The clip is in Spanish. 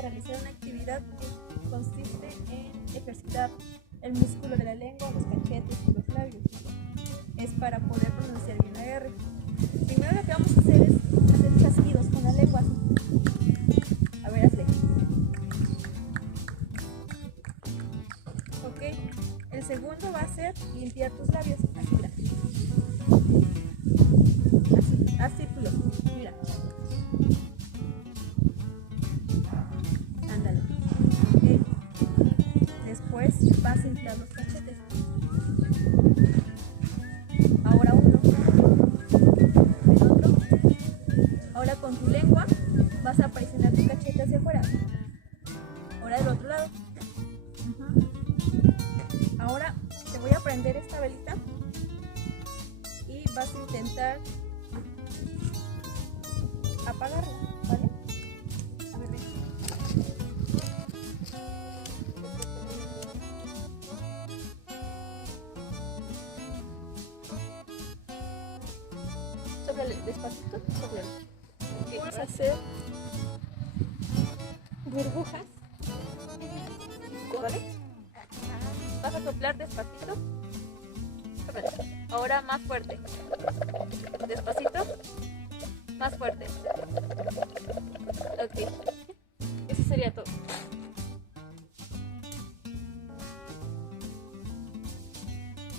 a realizar una actividad que consiste en ejercitar el músculo de la lengua, los cachetes y los labios. Es para poder pronunciar bien la R. Primero lo que vamos a hacer es hacer chasquidos con la lengua. A ver, hazle. Ok. El segundo va a ser limpiar tus labios. Así, mira. Así, haz círculos. Mira. Ándale. Ok. Después vas a inflar los cachetes. Ahora uno. El otro. Ahora con tu lengua vas a presionar tu cachete hacia afuera. Ahora del otro lado. Ahora te voy a prender esta velita y vas a intentar apagarla, ¿vale? A ver, ven. Sóplale despacito, sóplale. Vamos a hacer burbujas, ¿vale? Vas a soplar despacito. Sóplale. Ahora más fuerte. Despacito. Más fuerte.